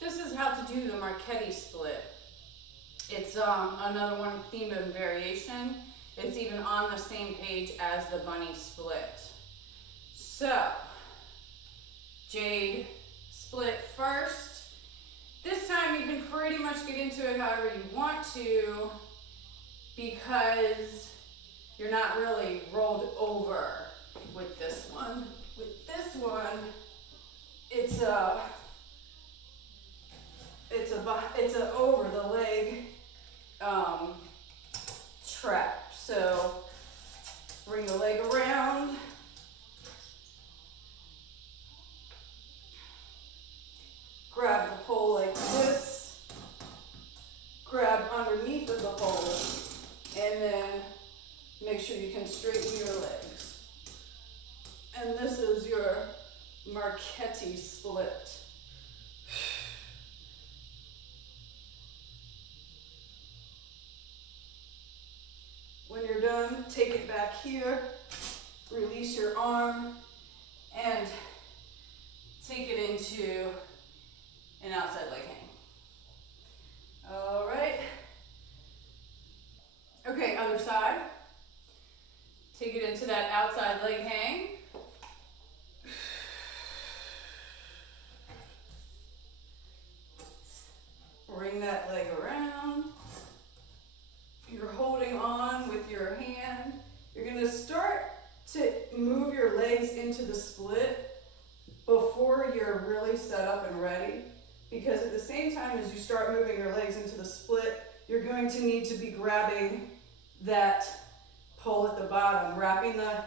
This is how to do the Marchetti split. It's another one theme and variation. It's even on the same page as the bunny split. So, jade split first. This time you can pretty much get into it however you want to because you're not really rolled over with this one. With this one, it's a over the leg trap. So bring the leg around. Grab the pole like this. Grab underneath of the pole. And then make sure you can straighten your legs. And this is your Marchetti split. When you're done, take it back here, release your arm, and take it into an outside leg hang. All right. Okay, other side. Take it into that outside leg hang. Bring that leg around. You're holding on with your hand. You're going to start to move your legs into the split before you're really set up and ready. Because at the same time as you start moving your legs into the split, you're going to need to be grabbing that pole at the bottom, wrapping the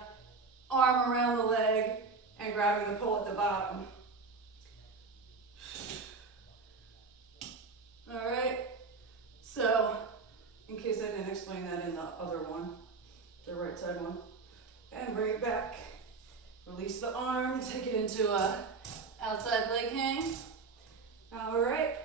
arm around the leg and grabbing the pole at the bottom. All right, so in case I didn't explain that in the other one, the right side one, and bring it back. Release the arm, take it into a outside leg hang. All right,